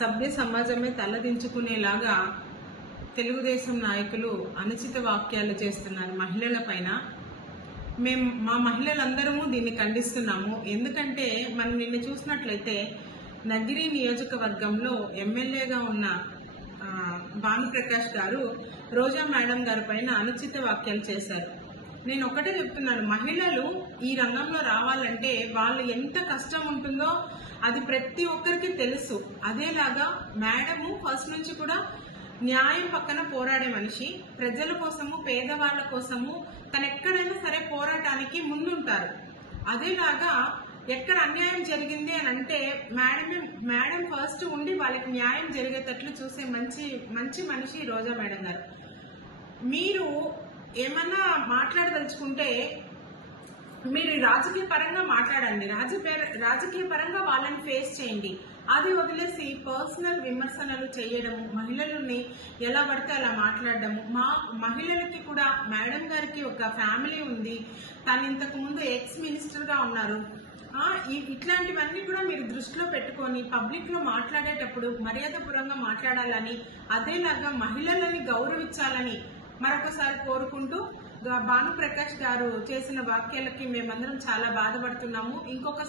సభ్య సమాజమే తలదించుకునేలాగా తెలుగుదేశం నాయకులు అనుచిత వాక్యాలు చేస్తున్నారు మహిళల పైన. మా మహిళలందరము దీన్ని ఖండిస్తున్నాము. ఎందుకంటే మనం నిన్న చూసినట్లయితే నగిరి నియోజకవర్గంలో ఎమ్మెల్యేగా ఉన్న భానుప్రకాష్ గారు రోజా మేడం గారి పైన అనుచిత వాక్యాలు చేశారు. నేను ఒకటే చెప్తున్నాను, మహిళలు ఈ రంగంలో రావాలంటే వాళ్ళు ఎంత కష్టం ఉంటుందో అది ప్రతి ఒక్కరికి తెలుసు. అదేలాగా మేడము ఫస్ట్ నుంచి కూడా న్యాయం పక్కన పోరాడే మనిషి, ప్రజల కోసము పేదవాళ్ల కోసము తను ఎక్కడైనా సరే పోరాటానికి ముందుంటారు. అదేలాగా ఎక్కడ అన్యాయం జరిగింది అని అంటే మేడం ఫస్ట్ ఉండి వాళ్ళకి న్యాయం జరిగేటట్లు చూసే మంచి మనిషి రోజా మేడం గారు. మీరు ఏమన్నా మాట్లాడదలుచుకుంటే మీరు రాజకీయ పరంగా మాట్లాడండి, రాజకీయ పరంగా వాళ్ళని ఫేస్ చేయండి. అది వదిలేసి పర్సనల్ విమర్శనలు చేయడము, మహిళలని ఎలా పడితే అలా మాట్లాడడము. మా మహిళలకి కూడా మేడం గారికి ఒక ఫ్యామిలీ ఉంది, తను ఇంతకు ముందు ఎక్స్ మినిస్టర్గా ఉన్నారు. ఇట్లాంటివన్నీ కూడా మీరు దృష్టిలో పెట్టుకొని పబ్లిక్లో మాట్లాడేటప్పుడు మర్యాదపూర్వకంగా మాట్లాడాలని, అదేలాగా మహిళలని గౌరవించాలని మరొకసారి కోరుకుంటూ, భానుప్రకాష్ గారు చేసిన వాక్యాలకి మేమందరం చాలా బాధపడుతున్నాము. ఇంకొక